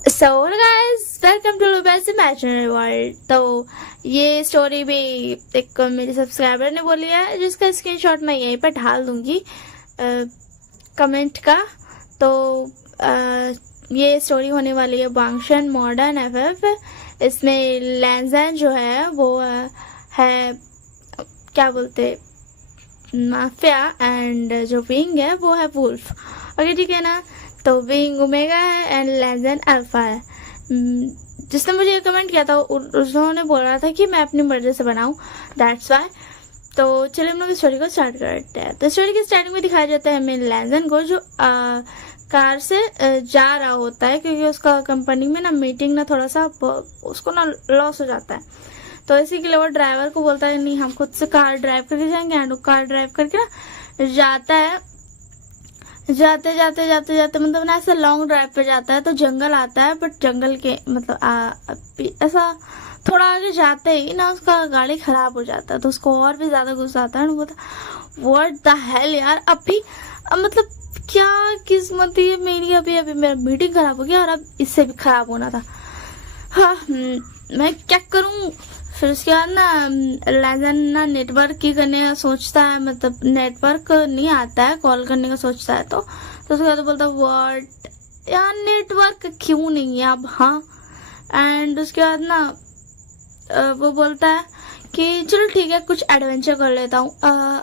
So guys, welcome to best imaginary world. तो ये story भी एक मेरी सब्सक्राइबर ने बोली है, जिसका स्क्रीनशॉट मैं यहीं पर ढाल दूंगी कमेंट का। तो ये स्टोरी होने वाली है बांगशन मॉडर्न एफएफ। इसमें लैंजन जो है वो है क्या बोलते माफिया, एंड जो विंग है वो है वुल्फ। ओके ठीक है ना। तो विंग ओमेगा है एंड लैंजन अल्फा है। जिसने मुझे ये कमेंट किया था उन्होंने बोला था कि मैं अपनी मर्जी से बनाऊं, दैट्स वाई। तो चलिए हम लोग स्टोरी को स्टार्ट करते हैं। तो स्टोरी की स्टार्टिंग में दिखाया जाता है हमें लैंजन को, जो कार से जा रहा होता है, क्योंकि उसका कंपनी में ना मीटिंग ना थोड़ा सा उसको ना लॉस हो जाता है। तो इसी के लिए वो ड्राइवर को बोलता है नहीं हम खुद से कार ड्राइव करके जाएंगे, एंड वो कार ड्राइव करके ना जाता है। जाते जाते जाते जाते मतलब ना ऐसे लॉन्ग ड्राइव पे जाता है, तो जंगल आता है, बट जंगल के मतलब ऐसा थोड़ा आगे जाते ही ना उसका गाड़ी खराब हो जाता है। तो उसको और भी ज्यादा गुस्सा आता है, बोलता व्हाट द हेल यार, मतलब क्या किस्मत है मेरी, अभी अभी मेरा मीटिंग खराब हो गया और अब इससे भी खराब होना था। हाँ मैं क्या करूं। फिर उसके बाद ना लैजन ना नेटवर्क की करने का सोचता है, मतलब नेटवर्क नहीं आता है, कॉल करने का सोचता है। तो उसके बाद बोलता है व्हाट यार, नेटवर्क क्यों नहीं है अब। हाँ एंड उसके बाद ना वो बोलता है कि चलो ठीक है कुछ एडवेंचर कर लेता हूँ,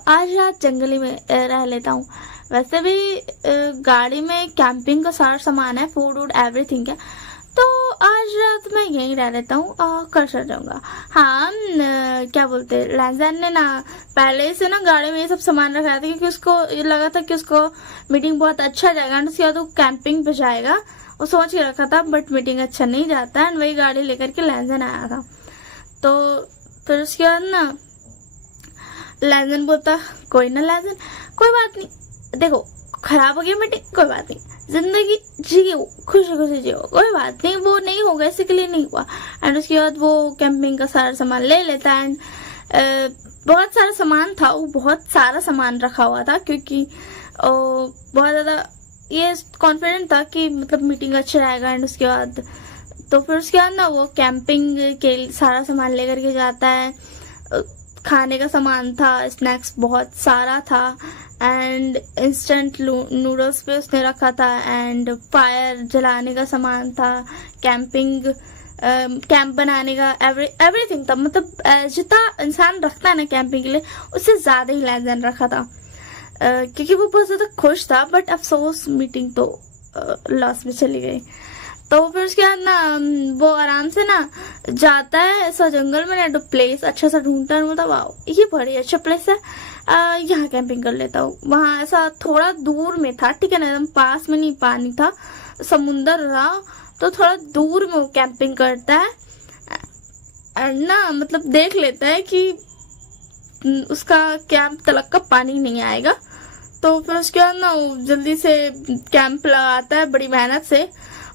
आज रात जंगली में रह लेता हूँ। वैसे भी गाड़ी में कैंपिंग का सारा सामान है, फूड वूड एवरीथिंग है, तो आज रात मैं यहीं रह लेता हूँ, कल चल जाऊंगा। हाँ क्या बोलते लैंजन ने ना पहले से ना गाड़ी में ये सब सामान रखा था, क्योंकि उसको ये लगा था कि उसको मीटिंग बहुत अच्छा जाएगा, उसके बाद वो कैंपिंग पे जाएगा। वो सोच के रखा था, बट मीटिंग अच्छा नहीं जाता है, वही गाड़ी लेकर के लैंजन आया था। तो फिर उसके बाद ना लैंजन बोलता कोई ना लैंजन, कोई बात नहीं, देखो खराब हो गया मीटिंग, कोई बात नहीं, जिंदगी जियो, खुशी खुशी जियो, कोई बात नहीं, वो नहीं होगा, इसी के लिए नहीं हुआ। एंड उसके बाद वो कैंपिंग का सारा सामान ले लेता है, एंड बहुत सारा सामान था, वो बहुत सारा सामान रखा हुआ था, क्योंकि बहुत ज्यादा ये कॉन्फिडेंट था कि मतलब मीटिंग अच्छा रहेगा। एंड उसके बाद तो फिर उसके बाद ना वो कैंपिंग के सारा सामान लेकर के जाता है। खाने का सामान था, स्नैक्स बहुत सारा था, एंड इंस्टेंट नूडल्स पे उसने रखा था, एंड फायर जलाने का सामान था, कैंपिंग कैंप बनाने का एवरीथिंग था। मतलब जितना इंसान रखता है ना कैंपिंग के लिए, उससे ज्यादा ही लैंजन रखा था, क्योंकि वो बहुत ज्यादा खुश था। बट अफसोस मीटिंग तो लॉस में चली गई। तो फिर उसके बाद ना वो आराम से ना जाता है ऐसा जंगल में ना, प्लेस अच्छा सा ढूंढता है, बोलता वाह ये बड़ी अच्छा प्लेस है, यहाँ कैंपिंग कर लेता हूँ। वहां ऐसा थोड़ा दूर में था, ठीक है ना, एकदम पास में नहीं, पानी था, समुंदर था, तो थोड़ा दूर में वो कैंपिंग करता है। एंड ना मतलब देख लेता है कि उसका कैंप तलक का पानी नहीं आएगा। तो फिर उसके बाद ना वो जल्दी से कैंप लगाता है बड़ी मेहनत से।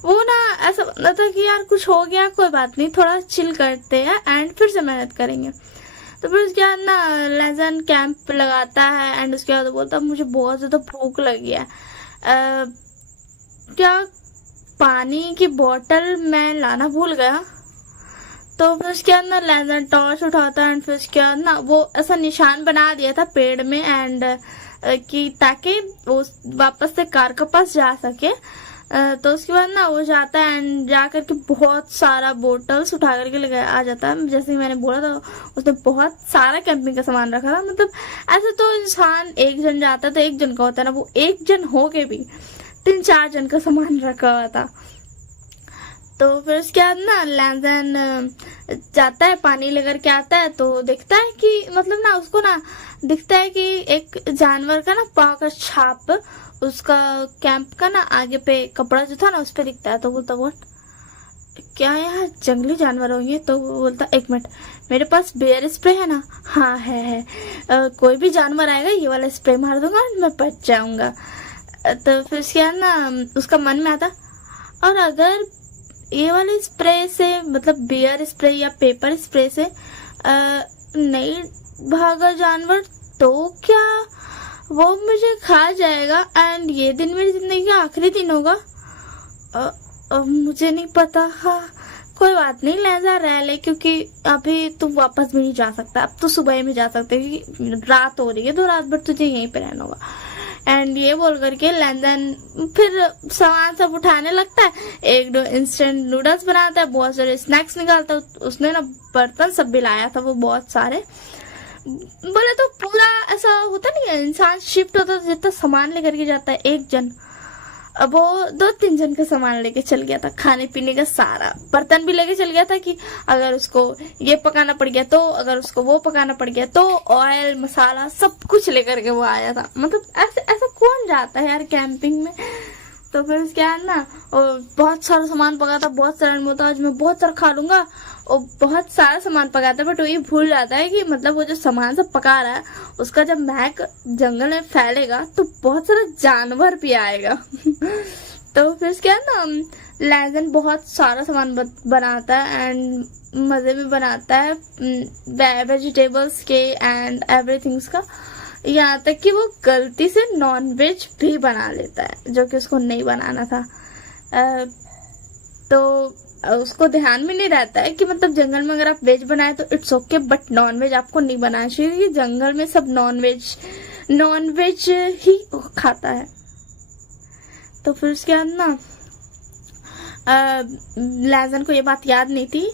वो ना ऐसा बनता था कि यार कुछ हो गया कोई बात नहीं, थोड़ा चिल करते हैं एंड फिर से मेहनत करेंगे। तो फिर उसके बाद ना लेजन कैंप लगाता है, एंड उसके बाद बोलता है मुझे बहुत ज्यादा भूख लगी है, क्या पानी की बोतल मैं लाना भूल गया। तो फिर उसके बाद ना लेजन टॉर्च उठाता है, एंड फिर उसके बाद ना वो ऐसा निशान बना दिया था पेड़ में, एंड कि ताकि वो वापस से कार के पास जा सके। तो उसके बाद ना वो जाता है एंड जा करके बहुत सारा बोटल्स उठा करके ले आ जाता है। जैसे मैंने बोला था उसने बहुत सारा कैंपिंग का सामान रखा था। मतलब ऐसे तो इंसान एक जन जाता है तो एक जन का होता है ना, वो एक जन हो के भी 3-4 जन का सामान रखा हुआ था। तो फिर उसके बाद ना लैंजन जाता है पानी लेकर के आता है, तो देखता है कि मतलब ना उसको ना दिखता है कि एक जानवर का ना पाँव का छाप उसका कैंप का ना आगे पे कपड़ा जो था ना उस पे दिखता है। तो बोलता वो क्या यहाँ जंगली जानवर होंगे। तो वो बोलता एक मिनट, मेरे पास बेयर स्प्रे है ना। हाँ है। कोई भी जानवर आएगा ये वाला स्प्रे मार दूंगा मैं बच जाऊंगा। तो फिर उसके बाद ना उसका मन में आता, और अगर ये वाले स्प्रे से मतलब बियर स्प्रे या पेपर स्प्रे से नहीं भागा जानवर, तो क्या वो मुझे खा जाएगा एंड ये दिन मेरी जिंदगी का आखिरी दिन होगा। मुझे नहीं पता। हाँ कोई बात नहीं, लहजा रह ले, क्योंकि अभी तू वापस भी नहीं जा सकता, अब तो सुबह में जा सकते क्योंकि रात हो रही है, तो रात भर तुझे यहीं पे रहना होगा। एंड ये बोल करके लैंदन फिर सामान सब उठाने लगता है, एक दो इंस्टेंट नूडल्स बनाता है, बहुत सारे स्नैक्स निकालता है। उसने ना बर्तन सब भी लाया था वो बहुत सारे, बोले तो पूरा ऐसा होता नहीं है, इंसान शिफ्ट होता है जितना सामान लेकर के जाता है एक जन, अब वो 2-3 जन का सामान लेके चल गया था, खाने पीने का सारा बर्तन भी लेके चल गया था कि अगर उसको ये पकाना पड़ गया तो, अगर उसको वो पकाना पड़ गया तो, ऑयल मसाला सब कुछ लेकर के वो आया था। मतलब ऐसे ऐसा कौन जाता है यार कैंपिंग में। तो फिर उसके बाद ना और बहुत सारा सामान पका था, बहुत सारा होता आज मैं बहुत सारा खा लूंगा, और बहुत सारा सामान पकाता है, बट वो ये भूल जाता है कि मतलब वो जो सामान सब पका रहा है उसका जब महक जंगल में फैलेगा तो बहुत सारा जानवर भी आएगा। तो फिर क्या ना लैजन बहुत सारा सामान बनाता है एंड मजे में बनाता है, वेजिटेबल्स के एंड एवरीथिंग्स का, यहाँ तक कि वो गलती से नॉन वेज भी बना लेता है जो कि उसको नहीं बनाना था। तो उसको ध्यान में नहीं रहता है कि मतलब जंगल में अगर आप वेज बनाए तो it's okay, but non veg आपको नहीं बनाना चाहिए क्योंकि जंगल में सब नॉन वेज ही खाता है। तो फिर उसके बाद ना लैजन को ये बात याद नहीं थी,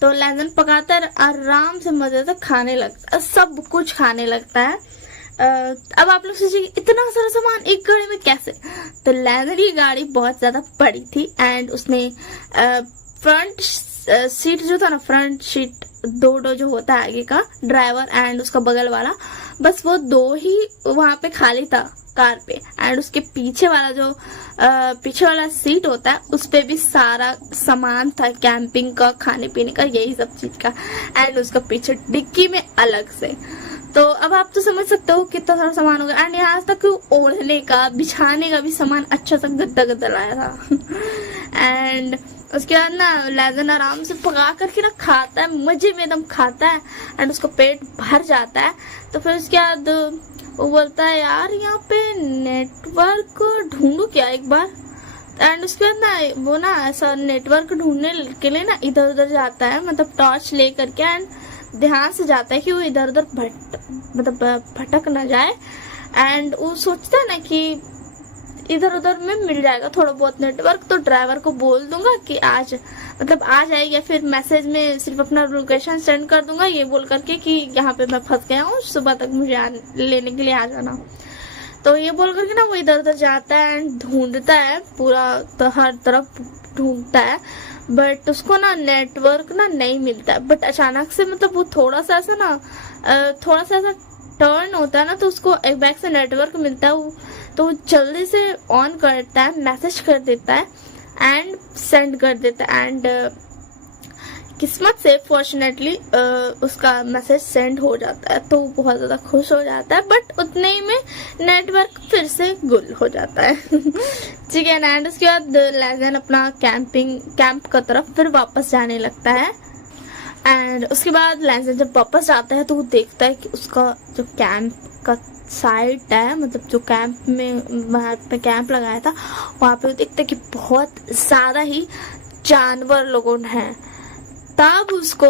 तो लैजन पकाता है, आराम से मजे से खाने लगता है, सब कुछ खाने लगता है। अब आप लोग सोचिए इतना सारा सामान एक गाड़ी में कैसे। तो लैजन की गाड़ी बहुत ज्यादा बड़ी थी एंड उसने फ्रंट सीट जो था ना, फ्रंट सीट दो जो होता है आगे का, ड्राइवर एंड उसका बगल वाला, बस वो 2 ही वहां पे खाली था कार पे, एंड उसके पीछे वाला जो पीछे वाला सीट होता है उस पे भी सारा सामान था कैंपिंग का, खाने पीने का, यही सब चीज का, एंड उसका पीछे डिक्की में अलग से। तो अब आप तो समझ सकते हो कितना सारा सामान होगा, एंड यहाँ तक ओढ़ने का बिछाने का भी सामान अच्छा सा गद्दा लाया था। एंड उसके बाद ना लैजन आराम से पका करके ना खाता है, मजे में एकदम खाता है एंड उसका पेट भर जाता है। तो फिर उसके बाद वो बोलता है यार यहाँ पे नेटवर्क ढूंढू क्या एक बार, एंड उसके बाद ना वो ना ऐसा नेटवर्क ढूंढने के लिए ना इधर उधर जाता है, मतलब टॉर्च ले करके, एंड ध्यान से जाता है कि वो इधर उधर भटक ना जाए। एंड वो सोचता है ना कि इधर उधर में मिल जाएगा थोड़ा बहुत नेटवर्क, तो ड्राइवर को बोल दूंगा कि आज मतलब आ जाए, या फिर मैसेज में सिर्फ अपना लोकेशन सेंड कर दूंगा ये बोल करके कि यहाँ पे मैं फंस गया हूँ, सुबह तक मुझे लेने के लिए आ जाना। तो ये बोल करके ना वो इधर उधर जाता है एंड ढूंढता है पूरा, तो हर तरफ ढूंढता है, बट उसको ना नेटवर्क ना नहीं मिलता है। बट अचानक से मतलब वो थोड़ा सा ऐसा टर्न होता है ना, तो उसको एक बैग से नेटवर्क मिलता है, तो वो जल्दी से ऑन करता है, मैसेज कर देता है एंड सेंड कर देता है, एंड किस्मत से फॉर्चुनेटली उसका मैसेज सेंड हो जाता है, तो वो बहुत ज्यादा खुश हो जाता है, बट उतने ही में नेटवर्क फिर से गुल हो जाता है। ठीक है ना, एंड उसके बाद लैजन अपना कैंप का तरफ फिर वापस जाने लगता है। एंड उसके बाद लैजन जब वापस जाता है तो वो देखता है कि उसका जो कैंप का साइट है, मतलब जो कैंप में वहाँ पे कैंप लगाया था वहाँ पे वो देखता है कि बहुत ज्यादा ही जानवर लोगों हैं। तब उसको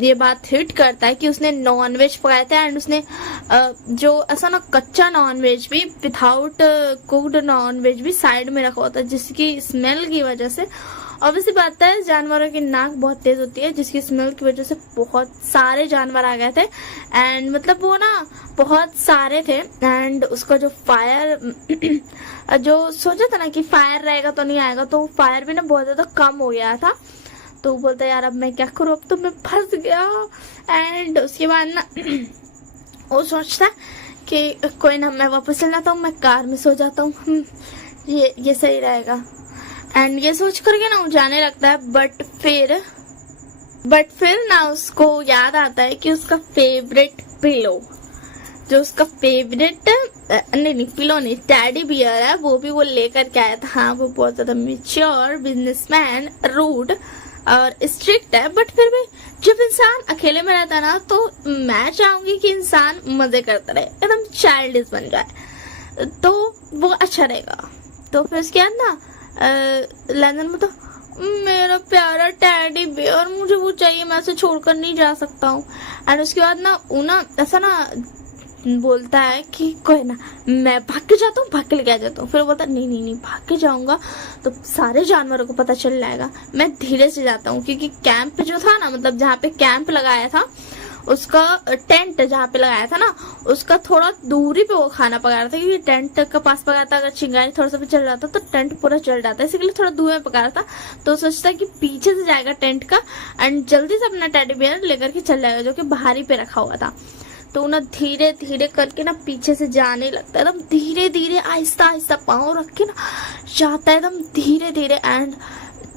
ये बात हिट करता है कि उसने नॉन वेज पकाया था, एंड उसने जो ऐसा ना कच्चा नॉन वेज भी, विदाउट कुक्ड नॉन वेज भी साइड में रखा होता है, जिसकी स्मेल की वजह से ऑब्वियसली बात है जानवरों की नाक बहुत तेज होती है, जिसकी स्मेल की वजह से बहुत सारे जानवर आ गए थे, एंड मतलब वो ना बहुत सारे थे। एंड उसका जो फायर जो सोचा था ना कि फायर रहेगा तो नहीं आएगा, तो फायर भी ना बहुत ज्यादा कम हो गया था। तो वो बोलता है यार अब मैं क्या करूँ, अब तो मैं फंस गया। एंड उसके बाद ना वो सोचता कि कोई ना, मैं वापस चल जाता हूँ, मैं कार में सो जाता हूँ, ये सही रहेगा। एंड ये सोच करके ना वो जाने लगता है, बट फिर ना उसको याद आता है कि उसका फेवरेट पिलो, जो उसका फेवरेट नहीं पिलो नहीं, टेडी बियर है, वो भी वो लेकर के आया था। हाँ वो बहुत ज्यादा मैच्योर बिजनेसमैन, रूड और स्ट्रिक्ट है, बट फिर भी जब इंसान अकेले में रहता है ना, तो मैं चाहूंगी कि इंसान मजे करता रहे, एकदम चाइल्डिश बन जाए, तो वो अच्छा रहेगा। तो फिर उसके बाद ना लैजन में तो प्यारा टेडी बियर, मुझे वो चाहिए, मैं उसे छोड़कर नहीं जा सकता हूँ। एंड उसके बाद ना ऊना ऐसा ना बोलता है कि कोई ना, मैं भाग के जाता हूँ, भाग के लेके आ जाता हूँ। फिर वो बोलता नहीं नहीं नहीं, भाग के जाऊंगा तो सारे जानवरों को पता चल जाएगा। मैं धीरे से जाता हूँ, क्योंकि कैंप जो था ना, मतलब जहाँ पे कैंप लगाया था, उसका टेंट जहाँ पे लगाया था ना, उसका थोड़ा दूरी पे वो खाना पका रहा था, क्योंकि टेंट के पास पकाया था, अगर चिंगारी थोड़ा सा भी चल रहा था तो टेंट पूरा जल जाता है, इसलिए थोड़ा दूर में पका रहा था। तो सोचता कि पीछे से जाएगा टेंट का एंड जल्दी से अपना टेडी बियर लेकर के चल जाएगा, जो कि बाहरी पे रखा हुआ था। तो ना धीरे धीरे करके ना पीछे से जाने लगता है, एकदम धीरे धीरे आहिस्ता आहिस्ता पाँव रख के ना जाता है, एकदम धीरे धीरे। एंड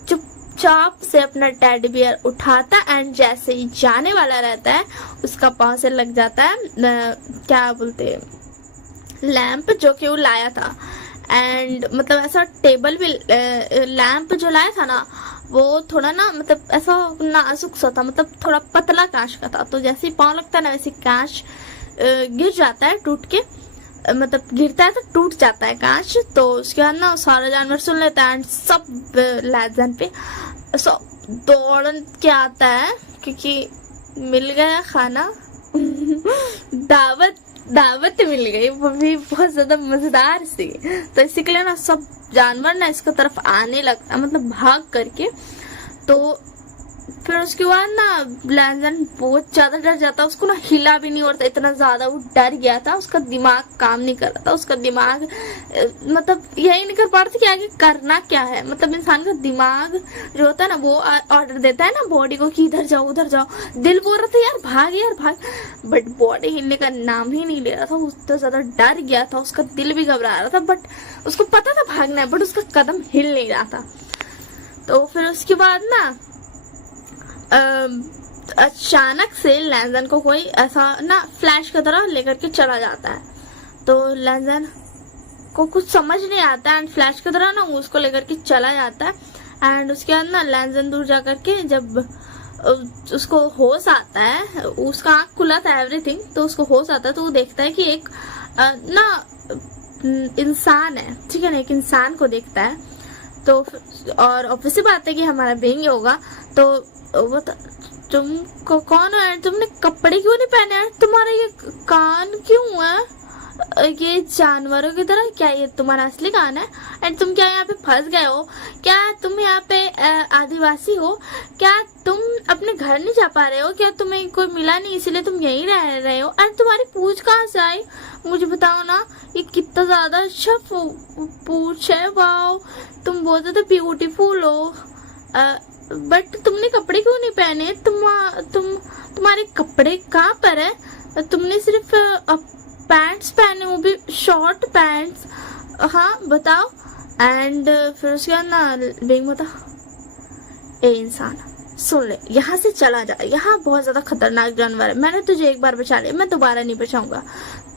चुपचाप से अपना टेडी बियर उठाता एंड जैसे ही जाने वाला रहता है, उसका पाँव से लग जाता है क्या बोलते हैं, लैंप जो कि वो लाया था। एंड मतलब ऐसा टेबल भी, लैंप जो लाया था ना, वो थोड़ा ना मतलब ऐसा नाजुक सा था, मतलब थोड़ा पतला कांच का था। तो जैसे ही पाँव लगता है ना, वैसे कांच गिर जाता है टूट के, मतलब गिरता है तो टूट जाता है कांच। तो उसके बाद ना सारे जानवर सुन लेते हैं एंड सब लैजन पे सब दौड़ के आता है, क्योंकि मिल गया खाना दावत मिल गई, वो भी बहुत ज्यादा मजेदार सी। तो इसी के लिए ना सब जानवर ना इसकी तरफ आने लगता, मतलब भाग करके। तो फिर उसके बाद ना लैजन बहुत ज्यादा डर जाता, उसको ना हिला भी नहीं होता, इतना ज्यादा वो डर गया था, उसका दिमाग काम नहीं कर रहा था। उसका दिमाग मतलब यही नहीं कर पा रहा था कि आगे करना क्या है। मतलब इंसान का दिमाग जो होता है ना, वो ऑर्डर देता है ना बॉडी को कि इधर जाओ उधर जाओ। दिल बोल रहा था यार भाग, बट बॉडी हिलने का नाम ही नहीं ले रहा था। वो तो ज्यादा डर गया था, उसका दिल भी घबरा रहा था, बट उसको पता था भागना है, बट उसका कदम हिल नहीं रहा था। तो फिर उसके बाद ना अचानक से लैजन को कोई ऐसा ना फ्लैश की तरह लेकर के चला जाता है। तो लैजन को कुछ समझ नहीं आता एंड फ्लैश की तरह ना उसको लेकर के चला जाता है। एंड उसके बाद ना लैजन दूर जा करके जब उसको होश आता है, उसका आँख खुला था एवरीथिंग, तो उसको होश आता है तो वो देखता है कि एक ना इंसान है, ठीक है ना, एक इंसान को देखता है। तो और ऑब्वियसली बात है कि हमारा बेंग होगा। तो वो तुम कौन हो यार, तुमने कपड़े क्यों नहीं पहने यार, तुम्हारा ये कान क्यों है ये जानवरों की तरह, क्या ये तुम्हारा असली कान है? एंड तुम क्या यहाँ पे फंस गए हो? क्या तुम यहाँ पे आदिवासी हो? क्या तुम अपने घर नहीं जा पा रहे हो? क्या तुम्हें कोई मिला नहीं इसलिए तुम यहीं रह रहे हो? एंड तुम्हारी पूंछ कहाँ से आई, मुझे बताओ ना। ये कितना ज्यादा अच्छा पूंछ है, वाओ, तुम बहुत ज्यादा ब्यूटीफुल हो, बट तुमने कपड़े क्यों नहीं पहने? तुम्हारे कपड़े कहाँ पर है? तुमने सिर्फ पैंट्स पहने, वो भी शॉर्ट पैंट्स, हाँ बताओ। एंड फिर उसके बाद ना बेंग बता, ए इंसान सुन ले, यहाँ से चला जा, यहाँ बहुत ज्यादा खतरनाक जानवर है, मैंने तुझे एक बार बचा लिया, मैं दोबारा नहीं बचाऊंगा।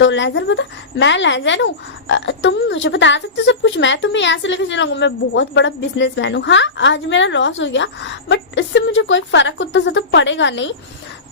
तो लैजन बता, मैं लैजन हूँ, तुम मुझे बता सकते हो सब कुछ, मैं तुम्हें यहाँ से लेकर चलाऊंगा, मैं बहुत बड़ा बिजनेसमैन हूँ। हाँ आज मेरा लॉस हो गया, बट इससे मुझे कोई फर्क उतना ज्यादा पड़ेगा नहीं,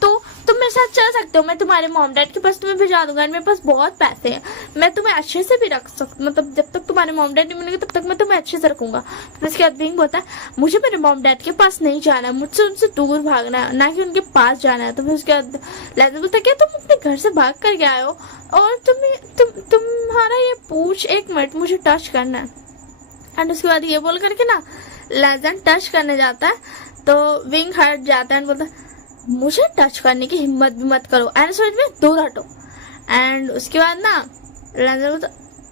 तो तुम मेरे साथ चल सकते हो, मैं तुम्हारे मॉम डैड के पास तुम्हें भिजा दूंगा, मेरे पास बहुत पैसे हैं, मैं तुम्हें अच्छे से भी रख सकती, मतलब जब तक तुम्हारे मॉम डैड नहीं मिलेंगे तब तक मैं तुम्हें अच्छे से रखूंगा। तो इसके बाद बेंग बोलता है, मुझे मेरे मॉम डैड के पास नहीं जाना है, मुझसे उनसे दूर भागना है, ना कि उनके पास जाना है। तो फिर उसके बाद लैजन बोलता है, क्या तुम अपने घर से भाग कर आए हो और तुम्हारा ये पूछ, एक मिनट मुझे टच करना है। एंड उसके बाद ये बोल करके ना लैजन टच करने जाता है, तो विंग हट जाता है एंड बोलता है, मुझे टच करने की हिम्मत भी मत करो, एंड समझ में दूर हटो। एंड उसके बाद ना लैजन बोलता,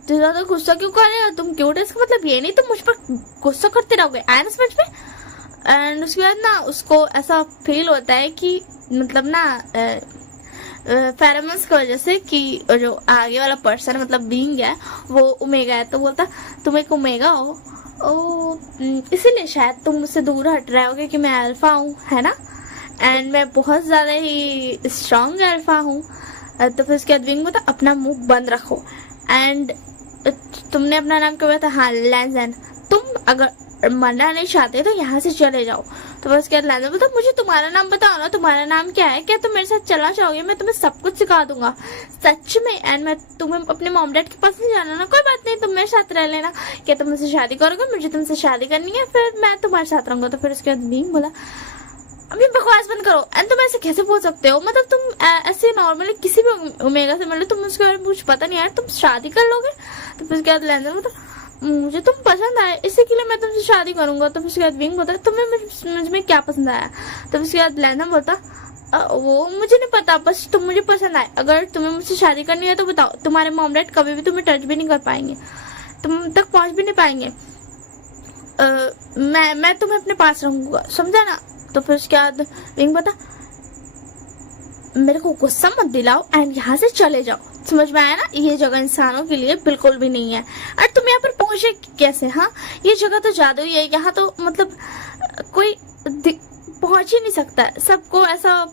तू ज्यादा गुस्सा क्यों कर रहे हो, तुम क्यूट है, इसका मतलब ये नहीं तुम मुझ पर गुस्सा करते रहोगे, एंड समझ में। एंड उसके बाद ना उसको ऐसा फील होता है कि मतलब ना फेरोमोन्स की वजह से कि जो आगे वाला पर्सन मतलब बीइंग है वो ओमेगा है, तो बोलता तुम एक ओमेगा हो, ओ इसीलिए शायद तुम मुझसे दूर हट रहे होगे कि मैं अल्फा हूँ, है ना, एंड मैं बहुत ज्यादा ही स्ट्रॉन्ग अल्फा हूँ। तो फिर उसके बाद विंग बोलता, अपना मुंह बंद रखो। एंड तुमने अपना नाम क्या बताया? हाँ लैजन। तुम अगर मरना नहीं चाहते तो यहाँ से चले जाओ। तो बस क्या लैंजर बोलता मुझे तुम्हारा नाम बताओ ना, तुम्हारा नाम क्या है, क्या तुम मेरे साथ चलना चाहोगे, मैं तुम्हें सब कुछ सिखा दूंगा सच में। एंड मैं तुम्हें अपने मॉम डैड के पास नहीं जाना ना, कोई बात नहीं, तुम मेरे साथ रह लेना। क्या तुम मुझसे शादी करोगे, मुझे तुमसे शादी करनी है, फिर मैं तुम्हारे साथ रहूंगा। तो फिर उसके बाद बीइंग बोला अभी बकवास बंद करो, एंड तुम ऐसे कैसे बोल सकते हो, मतलब तुम ऐसे नॉर्मली किसी भी ओमेगा से मिलो, तुम उसके बारे में कुछ पता नहीं यार, तुम शादी कर लोगे। तो फिर उसके बाद लैंजर बोलता मुझे तुम पसंद आए, इसी के लिए मैं तुमसे शादी करूंगा। तो फिर उसके बाद बीइंग बोलता तुम्हें मुझ में क्या पसंद आया। तो उसके बाद लैंजर बोलता वो मुझे नहीं पता, बस तुम मुझे पसंद आए, अगर तुम्हें मुझसे शादी करनी है तो बताओ, तुम्हारे मॉम डैड कभी भी तुम्हें टच भी नहीं कर पाएंगे, तुम तक पहुंच भी नहीं पाएंगे, मैं तुम्हें अपने पास रहूंगा, समझा ना। तो फिर उसके बाद विंग बता मेरे को गुस्सा मत दिलाओ एंड यहाँ से चले जाओ, समझ में आया ना, ये जगह इंसानों के लिए बिल्कुल भी नहीं है। और तुम यहाँ पर पहुंचे कैसे, हाँ ये जगह तो जादुई है, यहाँ तो मतलब कोई पहुंच ही नहीं सकता, सबको ऐसा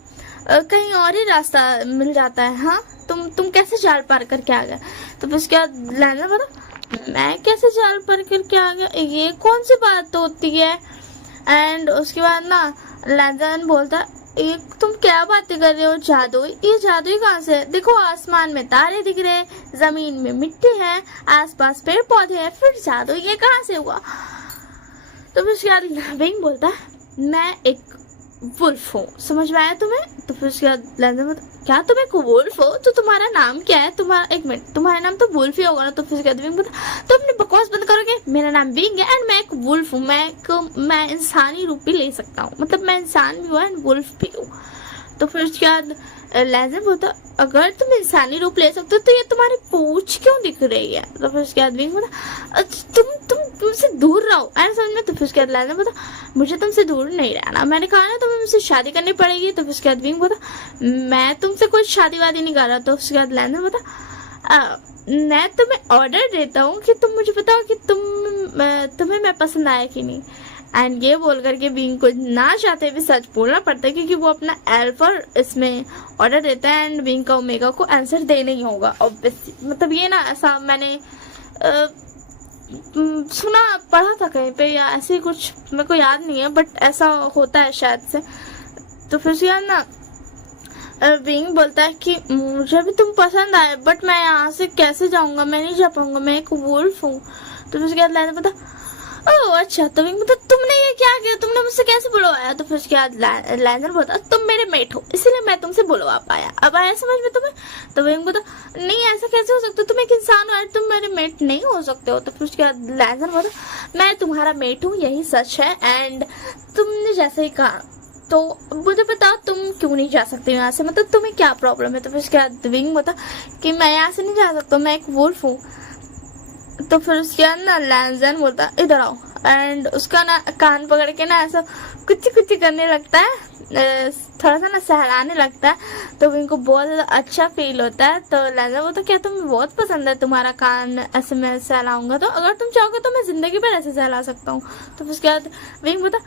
कहीं और ही रास्ता मिल जाता है। हाँ तुम कैसे जाल पार करके आ गए। तो फिर उसके बाद लैंजर बता मैं कैसे जाल पार करके आ गया, ये कौन सी बात होती है। एंड उसके बाद ना लैंजर बोलता ये तुम क्या बातें कर रहे हो, जादुई, ये जादुई कहाँ से है, देखो आसमान में तारे दिख रहे हैं, जमीन में मिट्टी है, आसपास पेड़ पौधे हैं, फिर जादुई ये कहाँ से हुआ। तो फिर उसके बाद विंग बोलता मैं एक वुल्फ हूँ, समझ में आया तुम्हें। तो फिर उसके बाद लैंजर बोलता क्या तुम एक वुल्फ हो, तो तुम्हारा नाम क्या है, तुम्हारा एक मिनट तुम्हारा नाम तो वुल्फ ही होगा ना। तो फिर उसके बाद विंग बोलता तो अपनी बकवास बंद करोगे, मेरा नाम विंग है एंड मैं एक वुल्फ हूँ, मैं इंसानी रूप भी ले सकता हूँ, मतलब मैं इंसान भी हूँ एंड वुल्फ भी हूँ। तो फिर उसके बाद लैंजर बोलता अगर तुम इंसानी रूप ले सकते हो तो ये तुम्हारी पूंछ क्यों दिख रही है। तो फिर उसके बाद विंग बोलता तुमसे दूर रहो, ऐसा समझ में। तो फिर उसके बाद लैंजर बोलता मुझे तुमसे दूर नहीं रहना, मैंने कहा ना तुम्हें मुझसे शादी करनी पड़ेगी। तो फिर उसके बाद विंग बोलता मैं तुमसे कोई शादी वादी नहीं कर रहा। तो उसके बाद लैंजर बोलता मैं तुम्हें ऑर्डर देता हूँ कि तुम मुझे बताओ कि तुम्हें मैं पसंद आया कि नहीं। एंड ये बोल करके बीइंग को ना चाहते भी सच बोलना पड़ता है, क्योंकि वो अपना अल्फा इसमें ऑर्डर देता है एंड बीइंग का ओमेगा को आंसर देना ही होगा ऑब्वियसली। मतलब ये ना ऐसा मैंने सुना पढ़ा था कहीं पे या ऐसे कुछ, मेरे को याद नहीं है बट ऐसा होता है शायद से। तो फिर यार ना बीइंग बोलता है कि मुझे भी तुम पसंद आए बट मैं यहाँ से कैसे जाऊंगा, मैं नहीं जा पाऊंगा, मैं एक वुल्फ हूँ। तो फिर उसके बाद लैंजर बोलता ओह अच्छा। तो विंग बोलता तुमने ये क्या किया, तुमने मुझसे कैसे बुलवाया। तो फिर उसके बाद लैंजर बोलता तुम मेरे मेट हो इसीलिए मैं तुमसे बुलवा पाया, अब आया समझ में तुम्हें। तो विंग बोलता नहीं ऐसा कैसे हो सकता, तुम एक इंसान हो, तुम मेरे मेट नहीं हो सकते हो। तो फिर उसके बाद लैंजर बोलता मैं तुम्हारा मेट हूँ, यही सच है एंड तुमने जैसे ही कहा, तो मुझे बताओ तुम क्यों नहीं जा सकते यहाँ से, मतलब तुम्हें क्या प्रॉब्लम है। तो फिर उसके बाद विंग बोलता कि मैं यहाँ से नहीं जा सकता, मैं एक वुल्फ हूँ। तो फिर उसके बाद ना लैंजर बोलता इधर आओ एंड उसका ना कान पकड़ के ना ऐसा कुछ कुछ करने लगता है, थोड़ा सा ना सहलाने लगता है। तो इनको बहुत ज्यादा अच्छा फील होता है। तो लैंजर बोलता क्या तुम्हें बहुत पसंद है तुम्हारा कान ऐसे मैं सहलाऊंगा, तो अगर तुम चाहोगे तो मैं जिंदगी भर ऐसे सहला सकता हूँ। तो फिर उसके बाद विंग बोलता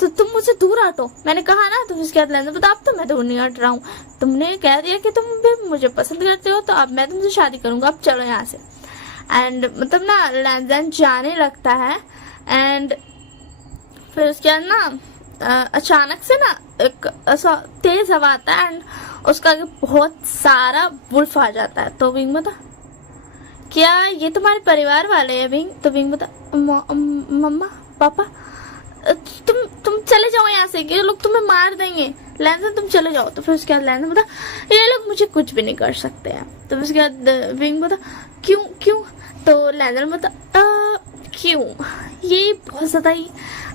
तो तुम मुझसे दूर हटो, मैंने कहा ना। तो फिर उसके बाद लैंजर बोलता अब तो मैं दूर नहीं हट रहा हूँ, तुमने कह दिया कि तुम भी मुझे पसंद करते हो तो अब मैं तुमसे शादी करूंगा, अब चलो यहाँ से। एंड मतलब ना लैंजर जाने लगता है एंड फिर उसके बाद ना अचानक से ना एक ऐसा तेज हवा आता है एंड उसका बहुत सारा वुल्फ आ जाता है। तो विंग बता क्या ये तुम्हारे परिवार वाले हैं विंग। तो विंग बता मम्मा पापा तुम चले जाओ यहाँ से, ये लोग तुम्हें मार देंगे, लैंजर तुम चले जाओ। तो फिर उसके बाद लैंजर बता ये लोग मुझे कुछ भी नहीं कर सकते हैं। तो फिर उसके बाद विंग बता क्यों। तो लैंजर बता क्यों, ये बहुत ज्यादा ही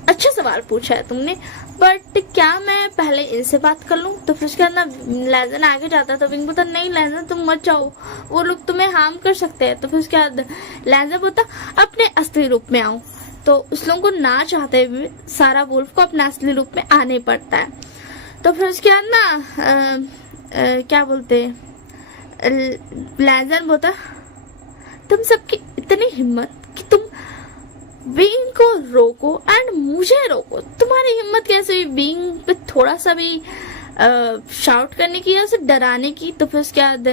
अच्छा सवाल पूछा है तुमने, बट क्या मैं पहले इनसे बात कर लूं। तो फिर उसके बाद ना लैंजर आगे जाता है। तो विंग बोलता नहीं लैंजर तुम मत जाओ, वो लोग तुम्हें हार्म कर सकते हैं। तो फिर उसके बाद लैंजर बोलता अपने असली रूप में आओ। तो उस लोगों को ना चाहते हुए सारा वुल्फ को अपने असली रूप में आने पड़ता है। तो फिर उसके बाद ना क्या बोलते लैंजर बोलता तुम सबकी इतनी हिम्मत कि तुम बीइंग को रोको एंड मुझे रोको, तुम्हारी हिम्मत कैसे हुई बीइंग पे थोड़ा सा भी शाउट करने की या उसे डराने की। तो फिर उसके बाद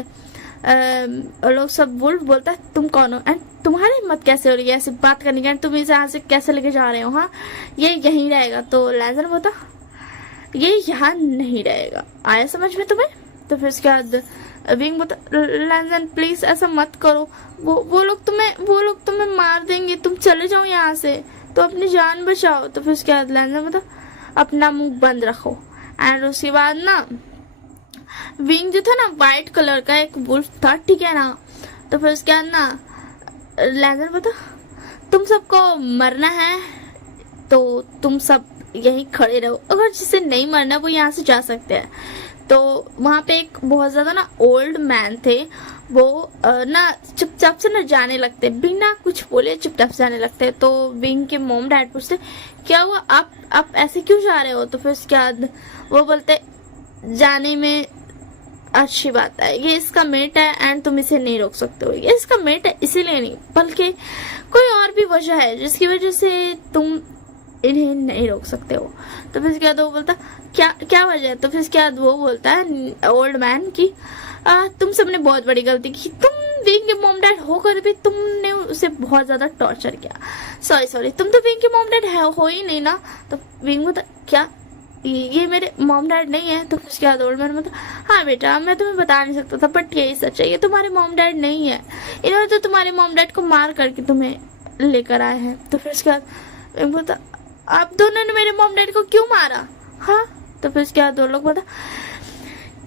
लोग सब वुल्फ बोलता है तुम कौन हो एंड तुम्हारी हिम्मत कैसे हो रही है ऐसे बात करने की, तुम इसे यहाँ से कैसे लेके जा रहे हो, हाँ ये यहीं रहेगा। तो लैंजन बोलता ये यहाँ नहीं रहेगा, आया समझ में तुम्हें। तो फिर उसके बाद विंग बोलता लैंजन प्लीज ऐसा मत करो, वो लोग तुम्हें मार देंगे, तुम चले जाओ यहाँ से, तो अपनी जान बचाओ। तो फिर उसके बाद लैंजन बोलता अपना मुंह बंद रखो। एंड उसके बाद ना विंग जो था ना वाइट कलर का एक वुल्फ था, ठीक है ना। तो फिर उसके बाद ना लैंजन बोलता तुम सबको मरना है तो तुम सब यहीं खड़े रहो, अगर जिसे नहीं मरना वो यहाँ से जा सकते हैं। तो वहां पे एक बहुत ज्यादा ना ओल्ड मैन थे, वो ना चुपचाप से ना जाने लगते, बिना कुछ बोले चुपचाप से जाने लगते। तो विंग के मॉम डैड पूछते क्या हुआ, आप ऐसे क्यों जा रहे हो। तो फिर उसके बाद वो बोलते जाने में अच्छी बात है, ये इसका मेट है एंड तुम इसे नहीं रोक सकते हो, ये इसका मेट है इसीलिए नहीं, बल्कि कोई और भी वजह है जिसकी वजह से तुम इन्हें नहीं रोक सकते हो। तो फिर उसके बाद वो बोलता क्या वजह है। तो फिर उसके बाद वो बोलता है ओल्ड मैन की तुम सबने बहुत बड़ी गलती की, तुम विंग के मॉम डैड होकर भी तुमने उसे बहुत ज्यादा टॉर्चर किया। सॉरी तुम तो विंग के मॉम डैड हो ही नहीं ना। तो विंग बोलता क्या ये मेरे मॉम डैड नहीं है। तो फिर उसके बाद ओल्ड मैन बोलता हाँ बेटा मैं तुम्हें बता नहीं सकता था बट यही सच है, ये तुम्हारे मॉम डैड नहीं है, इन्होंने तो तुम्हारे मॉम डैड को मार करके तुम्हें लेकर आए हैं। तो फिर उसके बाद विंग बोलता आप दोनों ने मेरे मॉम डैड को क्यों मारा, हाँ। तो फिर उसके बाद दो लोग बोलता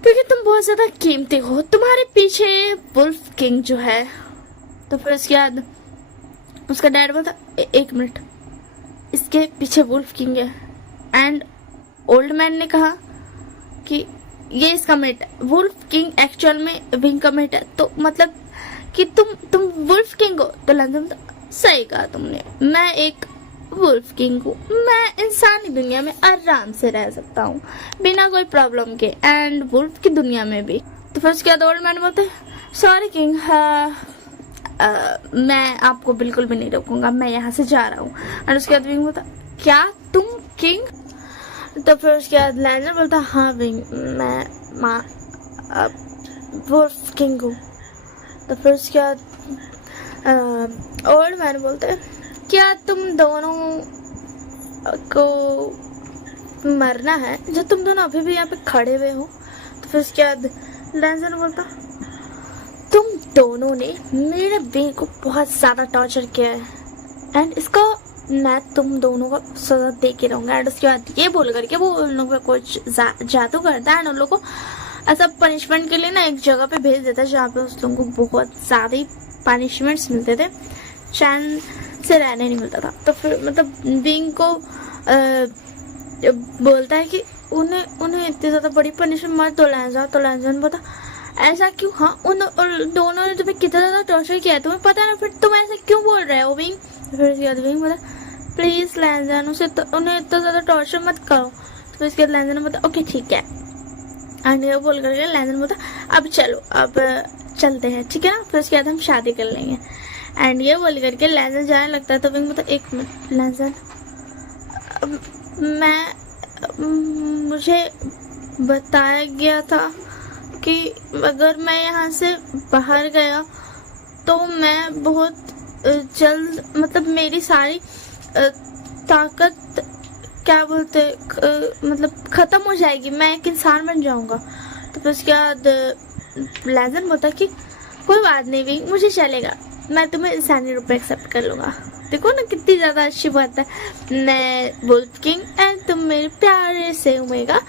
क्योंकि तुम बहुत ज्यादा कीमती हो, तुम्हारे पीछे वुल्फ किंग जो है। तो फिर उसके बाद उसका डैड बोलता एक मिनट, इसके पीछे वुल्फ किंग है। एंड ओल्ड मैन ने कहा कि ये इसका मेट है, वुल्फ किंग एक्चुअल में विंग का मेट है, तो मतलब कि तुम वुल्फ किंग हो। तो लैंजन सही कहा तुमने, मैं एक वुल्फ किंग हूँ, मैं इंसानी दुनिया में आराम से रह सकता हूँ बिना कोई प्रॉब्लम के, एंड वुल्फ की दुनिया में भी। तो फिर उसके बाद ओल्ड मैन बोलते सॉरी किंग, मैं आपको बिल्कुल भी नहीं रोकूंगा, मैं यहाँ से जा रहा हूँ। एंड उसके बाद विंग बोलता क्या तुम किंग। तो फिर उसके बाद लैंजर बोलता हाँ विंग मैं वुल्फ किंग हूँ। तो फिर उसके बाद ओल्ड मैन बोलते क्या तुम दोनों को मरना है जो तुम दोनों अभी भी यहाँ पे खड़े हुए हो। तो फिर उसके बाद लैंजर बोलता तुम दोनों ने मेरे विंग को बहुत ज्यादा टॉर्चर किया है एंड इसका मैं तुम दोनों को सजा दे के रहूंगा। एंड उसके बाद ये बोल करके वो उन लोगों को कुछ जादू करता है एंड उन लोगों को ऐसा पनिशमेंट के लिए ना एक जगह पे भेज देता है जहाँ पे उस लोगों को बहुत ज्यादा ही पनिशमेंट्स मिलते थे, चैन से रहने नहीं मिलता था। तो फिर मतलब विंग को बोलता है कि उन्हें इतनी ज्यादा बड़ी पनिशमेंट मत दो लैंजन। तो लैंजन बोलता ऐसा क्यों, हाँ उन दोनों ने तुम्हें कितना ज्यादा टॉर्चर किया है तुम्हें पता ना, फिर तुम ऐसे क्यों बोल रहे हो विंग। फिर उसके बाद विंग बोला प्लीज लैंजन उन्हें इतना ज्यादा टॉर्चर मत करो। तो फिर उसके बाद लैंजन ने बोला ओके ठीक है। एंड ये बोल करके लैंजन बोलता अब चलो अब चलते हैं ठीक है ना, फिर उसके बाद हम शादी कर लेंगे। एंड ये बोल करके लैंजन जाने लगता है। तो विंग बोलता एक मिनट लैंजन मुझे बताया गया था कि अगर मैं यहाँ से बाहर गया तो मैं बहुत जल्द मतलब मेरी सारी ताकत क्या बोलते मतलब खत्म हो जाएगी, मैं एक इंसान बन जाऊंगा। तो फिर उसके बाद लैंजन बोलता कि कोई बात नहीं विंग मुझे चलेगा, मैं तुम्हें इंसानी रूप में एक्सेप्ट कर लूंगा। देखो ना कितनी ज्यादा अच्छी बात है, मैं वुल्फ किंग एंड तुम मेरे प्यारे से ओमेगा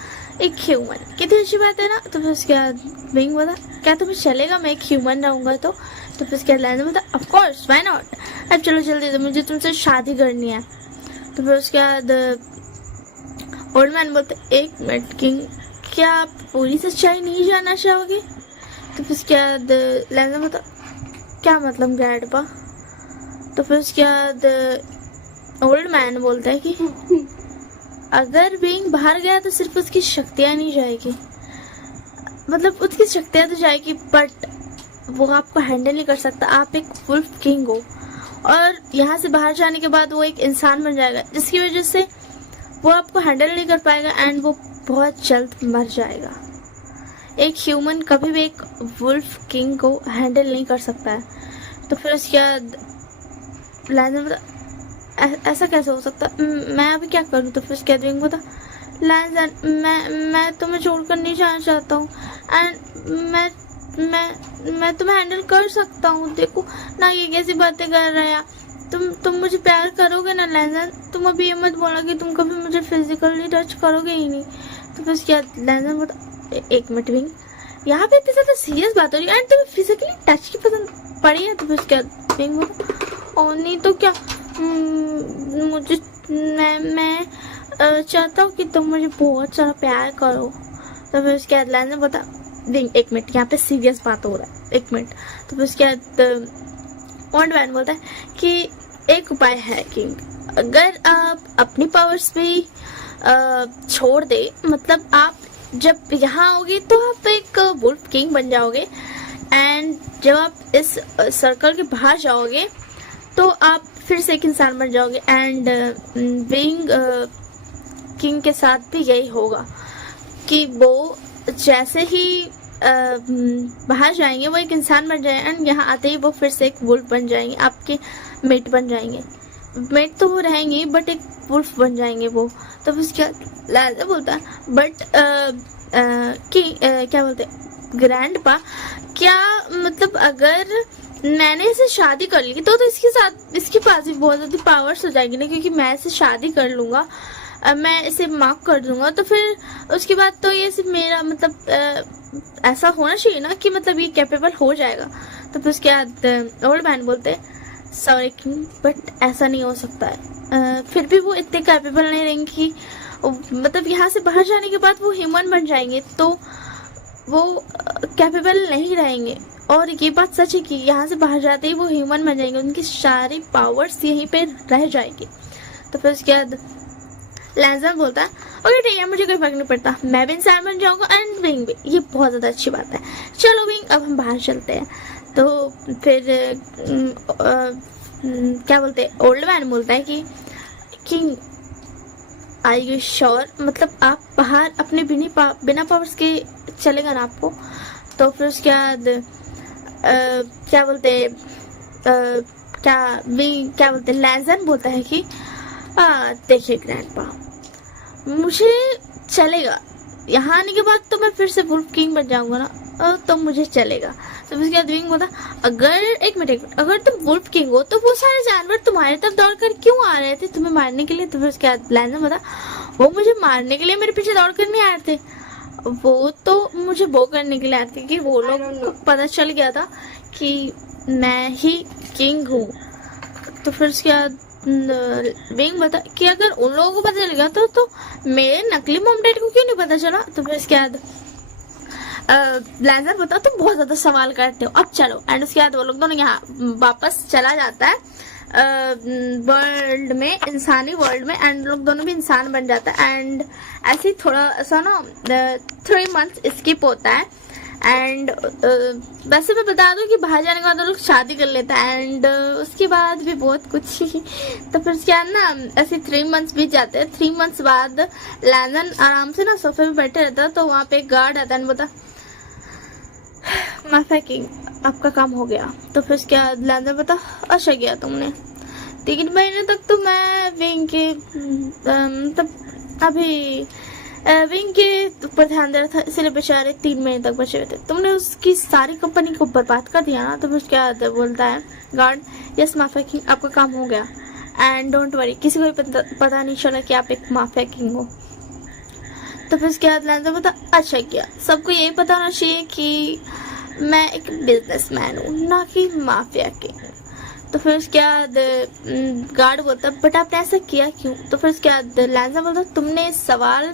एक ह्यूमन, कितनी अच्छी बात है ना। तो फिर उसके बाद विंग बोला क्या तुम्हें चलेगा मैं एक ह्यूमन रहूंगा। तो फिर उसके बाद लैंजन बोला ऑफ कोर्स व्हाई नॉट, अब चलो जल्दी से मुझे तुमसे शादी करनी है। तो फिर उसके बाद ओल्ड मैन बोलते एक मिनट किंग क्या आप पूरी सच्चाई नहीं जानना चाहोगे। तो फिर उसके बाद लैंजन बोलता क्या मतलब ग्रैंडपा। तो फिर उसके बाद ओल्ड मैन बोलता है कि अगर विंग बाहर गया तो सिर्फ उसकी शक्तियां नहीं जाएगी, मतलब उसकी शक्तियां तो जाएगी बट वो आपको हैंडल नहीं कर सकता। आप एक वुल्फ किंग हो और यहाँ से बाहर जाने के बाद वो एक इंसान बन जाएगा जिसकी वजह से वो आपको हैंडल नहीं कर पाएगा एंड वो बहुत जल्द मर जाएगा। एक ह्यूमन कभी भी एक वुल्फ किंग को हैंडल नहीं कर सकता है। तो फिर उसके बाद लैंजन बोलता ऐसा कैसे हो सकता, मैं अभी क्या करूँ। तो फिर उसके बाद विंग बोलता लैंजन मैं तुम्हें छोड़कर नहीं जाना चाहता हूँ एंड मैं तुम्हें हैंडल कर सकता हूँ। देखो ना ये कैसी बातें कर रहे हैं, तुम मुझे प्यार करोगे ना लैंजन। तुम अभी ये मत बोला कि तुम कभी मुझे फिजिकली टच करोगे ही नहीं। तो फिर उसके बाद लैंजन बोलता एक मिनट विंग, यहाँ पे इतनी ज़्यादा सीरियस बात हो रही है एंड तुम्हें फिजिकली टच की पसंद पड़ी है। तो फिर उसके बाद विंग बोलता और नहीं तो क्या, मुझे मैं चाहता हूँ कि तुम मुझे बहुत सारा प्यार करो। तो फिर उसके बाद लैंजन बोलता विंग एक मिनट, यहाँ पे सीरियस बात हो रहा है, एक मिनट। तो फिर उसके बाद ओल्ड मैन बोलता है कि एक उपाय है किंग, अगर आप अपनी पावर्स भी छोड़ दे, मतलब आप जब यहाँ आओगे तो आप एक वुल्फ किंग बन जाओगे एंड जब आप इस सर्कल के बाहर जाओगे तो आप फिर से एक इंसान बन जाओगे एंड बीइंग किंग के साथ भी यही होगा कि वो जैसे ही बाहर जाएंगे वो एक इंसान बन जाए एंड यहाँ आते ही वो फिर से एक वुल्फ बन जाएंगे, आपके मेट बन जाएंगे। मेट तो वो रहेंगे बट एक वुल्फ बन जाएंगे वो। तो फिर उसके लाजा बोलता है बट क्या बोलते ग्रैंडपा, क्या मतलब अगर मैंने इसे शादी कर ली तो इसके साथ इसके पास भी बहुत ज़्यादा पावर्स हो जाएगी ना, क्योंकि मैं इसे शादी कर लूँगा, मैं इसे मार्क कर दूंगा तो फिर उसके बाद तो ये सिर्फ मेरा मतलब ऐसा होना चाहिए ना कि मतलब ये कैपेबल हो जाएगा। तो फिर उसके बाद ओल्ड मैन बोलते सॉरी किंग बट ऐसा नहीं हो सकता है, फिर भी वो इतने कैपेबल नहीं रहेंगे कि मतलब यहाँ से बाहर जाने के बाद वो ह्यूमन बन जाएंगे तो वो कैपेबल नहीं रहेंगे। और ये बात सच है कि यहाँ से बाहर जाते ही वो ह्यूमन बन जाएंगे, उनकी सारी पावर्स यहीं पे रह जाएंगी। तो फिर उसके बाद लैंजन बोलता है ओके ठीक है, मुझे कोई फर्क नहीं पड़ता, मैं भी इंसान बन जाऊंगा एंड विंग भी, ये बहुत ज़्यादा अच्छी बात है। चलो विंग अब हम बाहर चलते हैं। तो फिर क्या बोलते हैं ओल्ड मैन बोलता है कि किंग आर यू श्योर, मतलब आप बाहर अपने बिना पावर्स के चलेगा ना आपको। तो फिर उसके बाद क्या बोलते क्या बोलते लैंजन बोलता है कि देखिए ग्रैंडपा, मुझे चलेगा, यहाँ आने के बाद तो मैं फिर से वुल्फ किंग बन जाऊंगा ना, तो मुझे चलेगा। तो उसके बाद विंग बोला अगर एक मिनट अगर तुम वुल्फ किंग हो तो वो सारे जानवर तुम्हारी तरफ दौड़ कर क्यों आ रहे थे, तुम्हें मारने के लिए। तो फिर उसके बाद लैंजन बोला वो मुझे मारने के लिए मेरे पीछे दौड़ कर नहीं आ रहे थे, वो तो मुझे वो करने के लिए आते थे कि वो लोग को पता चल गया था कि मैं ही किंग हूँ। तो फिर उसके बाद विंग बता कि अगर उन लोगों को पता चल गया तो मेरे नकली मॉम डैड को क्यों नहीं पता चला। तो फिर उसके बाद लैंजन बता तुम बहुत ज्यादा सवाल करते हो, अब चलो। एंड उसके बाद वो लोग दोनों यहाँ वापस चला जाता है वर्ल्ड में, इंसानी वर्ल्ड में, एंड लोग दोनों भी इंसान बन जाता है। एंड ऐसे ही थोड़ा सा ना 3 मंथ्स स्किप होता है एंड वैसे मैं बता दूं कि बाहर जाने के बाद लोग शादी कर लेता है एंड उसके बाद भी बहुत कुछ ही। तो फिर क्या ना ऐसे 3 मंथ्स बीत जाते हैं। 3 मंथ्स बाद लैंजन आराम से ना सोफे पे बैठे रहता है तो वहाँ पे एक गार्ड आता है, बता माफिया किंग आपका काम हो गया। तो फिर क्या लैंजन बता अच्छा किया तुमने, 3 महीने तक तो मैं विंग के मतलब अभी विंग के ऊपर ध्यान दे रहा था, इसलिए बेचारे 3 महीने तक बचे हुए थे, तुमने उसकी सारी कंपनी को बर्बाद कर दिया ना। तो फिर क्या बोलता है गार्ड यस माफिया किंग आपका काम हो गया एंड डोंट वरी, किसी को भी पता नहीं चला कि आप एक माफिया किंग हो। तो फिर उसके बाद लैंजन बता अच्छा किया, सबको यही पता होना चाहिए कि मैं एक बिजनेसमैन हूँ ना कि माफिया किंग। तो फिर उसके बाद गार्ड बोलता बट आपने ऐसा किया क्यों। तो फिर उसके बाद लैंजन बोलता तुमने सवाल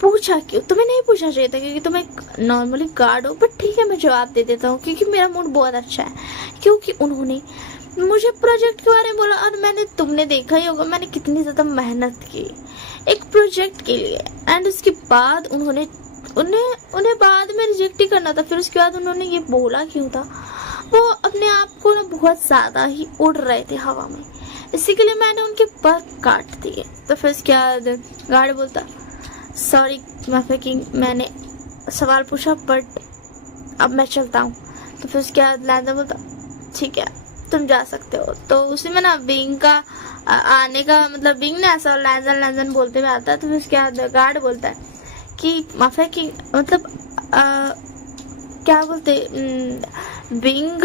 पूछा क्यों, तुम्हें नहीं पूछना चाहिए था क्योंकि तुम एक नॉर्मली गार्ड हो, बट ठीक है मैं जवाब दे देता हूँ क्योंकि मेरा मूड बहुत अच्छा है, क्योंकि उन्होंने मुझे प्रोजेक्ट के बारे में बोला और मैंने तुमने देखा ही होगा मैंने कितनी ज़्यादा मेहनत की एक प्रोजेक्ट के लिए एंड उसके बाद उन्हें बाद में रिजेक्ट ही करना था। फिर उसके बाद उन्होंने ये बोला क्यों था, वो अपने आप को ना बहुत ज़्यादा ही उड़ रहे थे हवा में, इसी के लिए मैंने उनके पर काट दिए। तो फिर उसके बाद गार्ड बोलता सॉरी माफिया किंग, मैंने सवाल पूछा, बट अब मैं चलता हूँ। तो फिर उसके बाद लैंजन बोलता ठीक है तुम जा सकते हो। तो उसी में ना विंग का आने का मतलब विंग ने ऐसा लैंजन लैंजन बोलते हुए आता है। तो फिर उसके बाद गार्ड बोलता है कि माफिया की मतलब क्या बोलते विंग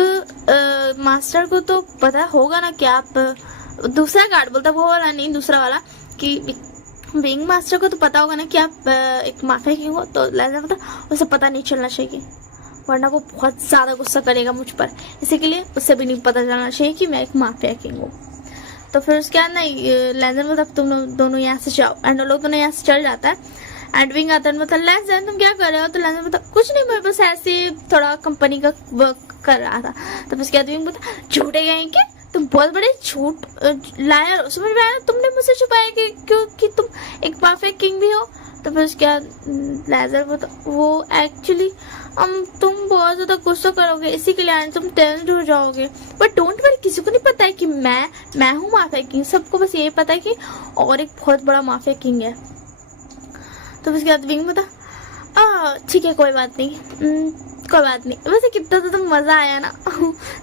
मास्टर को तो पता होगा ना कि आप, दूसरा गार्ड बोलता है, वो वाला नहीं दूसरा वाला, कि विंग मास्टर को तो पता होगा ना कि आप एक माफिया किंग हो। तो लैंजन बोलता उसे पता नहीं चलना चाहिए वरना वो बहुत ज़्यादा गुस्सा करेगा मुझ पर, इसी के लिए उसे भी नहीं पता चलना चाहिए कि मैं एक माफिया किंग हूँ। तो फिर उसके बाद ना लैंजन बोलता तुम दोनों यहाँ से जाओ, एंड लोग दोनों यहाँ से चल जाता है। एंड विंग आता है, मतलब लैंजन तुम क्या कर रहे हो? तो लैंजन बोलता कुछ नहीं, मैं बस ऐसे थोड़ा कंपनी का वर्क कर रहा था। तो फिर उसके बाद विंग बोलता झूठे गए क्या तुम, बहुत बड़े झूठ लायर हो, समझ में आया? तुमने मुझसे छुपाया कि क्योंकि तुम एक माफिया किंग भी हो। तो फिर उसके बाद लैंजन बोलता वो एक्चुअली तुम बहुत ज्यादा गुस्सा करोगे इसी के लिए तुम टेंस्ड हो जाओगे, बट डोंट वरी, किसी को नहीं पता है कि मैं हूँ माफिया किंग, सबको बस ये पता है कि और एक बहुत बड़ा माफिया किंग है। तो उसके बाद विंग बता ठीक है कोई बात नहीं, कोई बात नहीं, वैसे कितना तो तुम मजा आया ना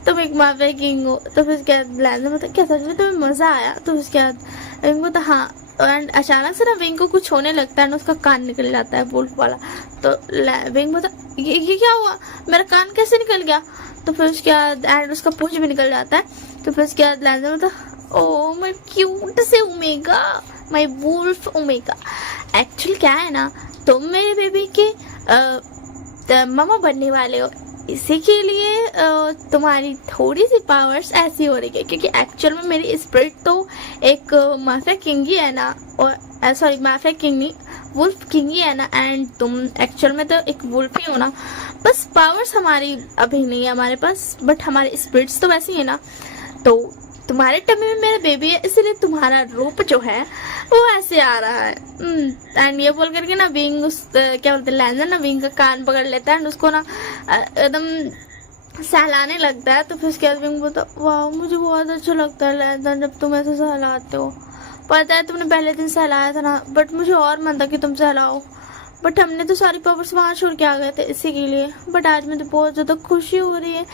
तुम एक माफिया किंग हो। तो फिर उसके बाद लैंजन बता क्या सच में तुम्हें मजा आया? तो उसके बाद विंग बता हाँ, एंड अचानक से ना विंग को कुछ होने लगता है, उसका कान निकल जाता है वुल्फ वाला। तो विंग बता ये क्या हुआ, मेरा कान कैसे निकल गया? तो फिर उसके बाद एंड उसका पूंछ भी निकल जाता है। तो फिर उसके बाद लैंजन बता ओ माय क्यूट से omega, my wolf omega, actually क्या है ना तुम मेरे बेबी के मामा बनने वाले हो, इसी के लिए तुम्हारी थोड़ी सी पावर्स ऐसी हो रही है, क्योंकि एक्चुअल में मेरी स्पिरिट तो एक माफिया किंग ही है ना, और सॉरी माफिया किंग नहीं वुल्फ किंग ही है ना, एंड तुम एक्चुअल में तो एक वुल्फ ही हो ना, बस पावर्स हमारी अभी नहीं है हमारे पास, बट हमारे स्पिरिट्स तो वैसे ही है ना। तो तुम्हारे टम्मी में मेरा बेबी है, इसलिए तुम्हारा रूप जो है वो ऐसे आ रहा है। एंड ये बोल करके ना विंग क्या बोलते लैंजन ना विंग का कान पकड़ लेता है एंड उसको ना एकदम सहलाने लगता है। तो फिर उसके बाद विंग बोलता वाह मुझे बहुत अच्छा लगता है लैंजन जब तुम ऐसे सहलाते हो, पता है तुमने पहले दिन सहलाया था ना, बट मुझे और मन था कि तुम सहलाओ, बट हमने तो सारी पावर्स वहाँ छोड़ के आ गए थे इसी के लिए, बट आज मुझे बहुत ज़्यादा खुशी हो रही है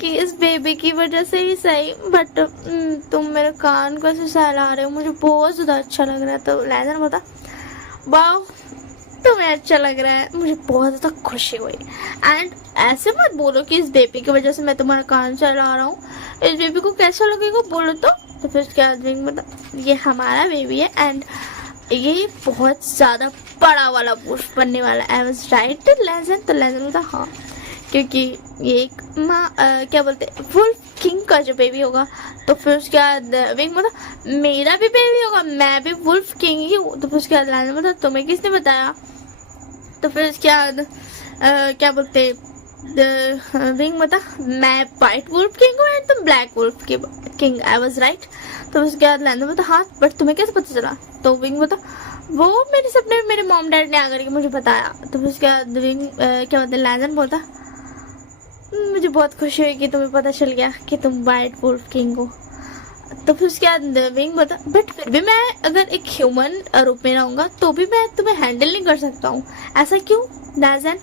कि इस बेबी की वजह से ही सही, बट तुम मेरे कान को ऐसे सहला रहे हो, मुझे बहुत ज़्यादा अच्छा लग रहा है। तो लैंजन बता वाह तुम्हें अच्छा लग रहा है, मुझे बहुत ज़्यादा खुशी हुई, एंड ऐसे मत बोलो कि इस बेबी की वजह से मैं तुम्हारा कान सहला रहा हूँ, इस बेबी को कैसा लगेगा बोलो तो फिर उसके आदमी बता ये हमारा बेबी है एंड ये बहुत ज़्यादा बड़ा वाला वुल्फ बनने वाला है। आई वाज राइट लैंजन? तो लैंजन बोलता हाँ, क्योंकि ये एक क्या बोलते वुल्फ किंग का जो बेबी होगा। तो फिर उसके बाद विंग बोला मेरा भी बेबी होगा, मैं भी वुल्फ किंग ही हूँ। तो फिर उसके बाद लैंजन बोला तुम्हें किसने बताया? तो फिर उसके बाद क्या बोलते विंग बता मैं व्हाइट वुल्फ किंग हूँ एंड तुम black wolf king. I was right? तो उसके बाद लैंजन बता हाँ बट तुम्हें कैसे पता चला? तो विंग बता वो मेरे सपने में मेरे मॉम डैड ने आकर के मुझे बताया। तो फिर उसके बाद विंग क्या बोलते लैंजन बोलता मुझे बहुत खुशी हुई कि तुम्हें पता चल गया कि तुम व्हाइट वुल्फ किंग हो। तो फिर उसके बाद विंग बता बट फिर भी मैं अगर एक ह्यूमन रूप में रहूंगा तो भी मैं तुम्हें हैंडल नहीं कर सकता हूँ, ऐसा क्यों लैंजन?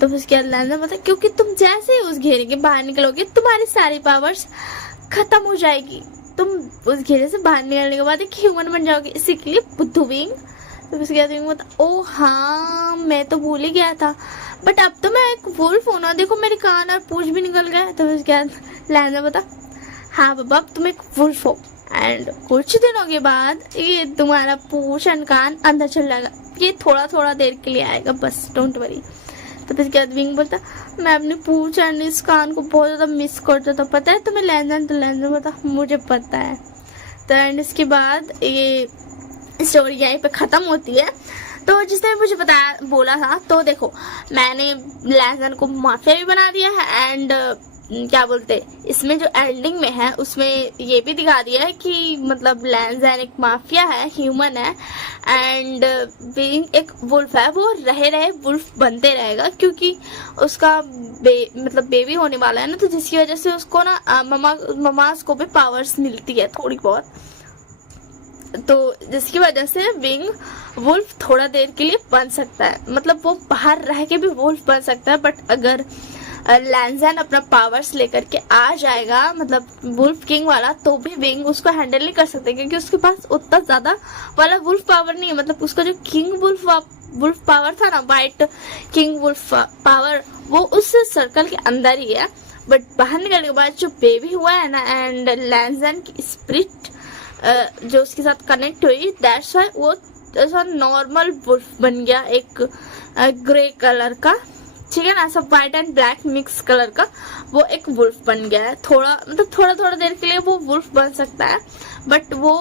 तो फिर उसके बाद लैंजन बता क्योंकि तुम जैसे ही उस घेरे के बाहर निकलोगे तुम्हारी सारी पावर्स खत्म हो जाएगी, तुम उस घेरे से बाहर निकलने के बाद एक ह्यूमन बन जाओगे, इसी के लिए बुद्धू विंग। तो उसके बाद विंग बता ओ हाँ मैं तो भूल ही गया था, बट अब तो मैं एक वुल्फ हूँ ना, देखो मेरे कान और पूंछ भी निकल गए। तो उसके बाद लैंजन बता हाँ बाबा अब तुम एक वुल्फ हो एंड कुछ दिनों के बाद ये तुम्हारा पूंछ एंड कान अंदर चल जाएगा, ये थोड़ा थोड़ा देर के लिए आएगा बस, डोंट वरी। तो फिर क्या विंग बोलता मैं अपनी पूंछ एंड इस कान को बहुत ज़्यादा मिस करता था, पता है तुम्हें लैंजन? तो लैंजन बोलता मुझे पता है। तो एंड इसके बाद ये स्टोरी यहीं पे ख़त्म होती है। तो जिसने मुझे बताया बोला था तो देखो मैंने लैंजन को माफिया भी बना दिया है एंड क्या बोलते इसमें जो एंडिंग में है उसमें ये भी दिखा दिया है कि मतलब लैंजन एक माफिया है, ह्यूमन है एंड बीइंग एक वुल्फ है, वो रहे वुल्फ बनते रहेगा क्योंकि उसका मतलब बेबी होने वाला है ना, तो जिसकी वजह से उसको ना ममास को भी पावर्स मिलती है थोड़ी बहुत। तो जिसकी वजह से विंग वुल्फ थोड़ा देर के लिए बन सकता है, मतलब वो बाहर रह के भी वुल्फ बन सकता है। बट अगर लैंजन अपना पावर्स लेकर के आ जाएगा, मतलब वुल्फ किंग वाला, तो भी विंग उसको हैंडल नहीं कर सकते, क्योंकि उसके पास उतना ज्यादा वाला वुल्फ पावर नहीं है। मतलब उसका जो किंग वुल्फ पावर था ना, व्हाइट किंग वुल्फ पावर, वो उस सर्कल के अंदर ही है। बट बाहर निकलने के बाद जो बेबी हुआ है ना, एंड लैंजन की स्पिरिट जो उसके साथ कनेक्ट हुई, दैट्स वाई वो ऐसा नॉर्मल वुल्फ बन गया, एक ग्रे कलर का, ठीक है ना, सब white and black mix colour का, वो एक वुल्फ बन गया है। थोड़ा देर के लिए वो वुल्फ बन सकता है, बट वो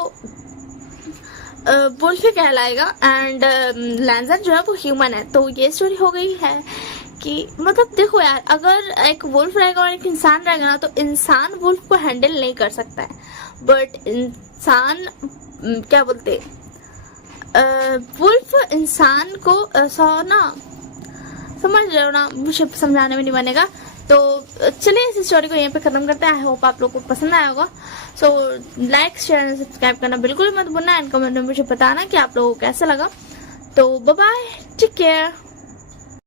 वुल्फ ही कहलाएगा। एंड लैंजन जो है वो ह्यूमन है। तो ये स्टोरी हो गई है कि मतलब देखो यार, अगर एक वुल्फ रहेगा और एक इंसान रहेगा ना, तो इंसान वुल्फ को हैंडल नहीं कर सकता है, बट इंसान क्या बोलते, वुल्फ इंसान को ऐसा ना, समझ रहे हो ना, मुझे समझाने में नहीं बनेगा। तो चलिए इस स्टोरी को यहीं पे खत्म करते हैं। आई होप आप लोगों को पसंद आया होगा। So like share and subscribe करना बिल्कुल मत भूलना, एंड कमेंट में मुझे बताना कि आप लोगों को कैसा लगा। तो बाय बाय, टेक केयर।